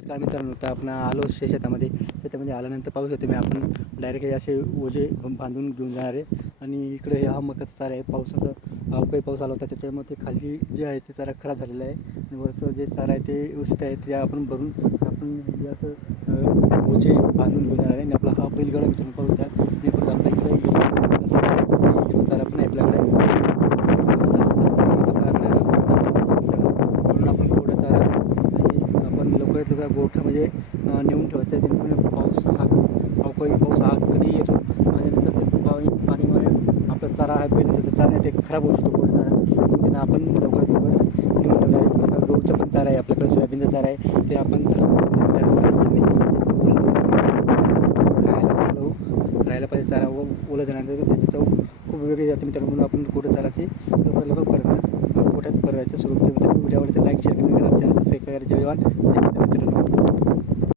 नमस्कार मित्रांनो तर आपण आलो शे शेतामध्ये. शेतामध्ये आल्यानंतर पाहू शकतो मी आपण डायरेक्ट असे ओझे बांधून घेऊन जाणार आहे. आणि इकडे हे हा मकाचा चारा आहे. पावसाचा अवकाळी पाऊस आला होता. त्याच्यामुळे ते खाली जे आहे ते चारा खराब झालेला आहे. आणि वरचं जे चारा आहे ते व्यवस्थित आहे. ते आपण भरून आपण जे असं ओझे बांधून घेऊन जाणार आहे. आणि आपला हा बैलगाडा मित्रांनो पाहू द्या आणि परत आपल्या इकडे हिरवा चारा पण आहे आपल्याकडे म्हणून आपण गोठा चारा आणि आपण लवकरात लवकर गोठा म्हणजे नेऊन ठेवायचं. जेणेकरून पाऊस हा अवकाळी पाऊस हा कधी येतो? आणि नंतर ते पाणी पाणीमुळे आपला चारा आहे पहिले त्याचा चारा आहे ते खराब होऊ शकतो गोठा चारा. त्यांना आपण लवकरात लवकर नेऊन ठेवलं आहे. आता गहूचा पण चारा आहे. आपल्याकडे सोयाबीनचा चारा आहे. ते आपण राहायला पाहिजे चारा व ओला झाल्यानंतर त्याची चव खूप वेगळी जाते मित्रांनो. म्हणून आपण कुठं चाराची लवकर लवकर करणं कुठ्यात करायचं सुरू केलं मित्रांनो व्हिडिओ आवडते लाईक शेअर करून करा. चॅनल सबस्क्राईब करायचे जेवण ಮಾಡ್ತೀನಿ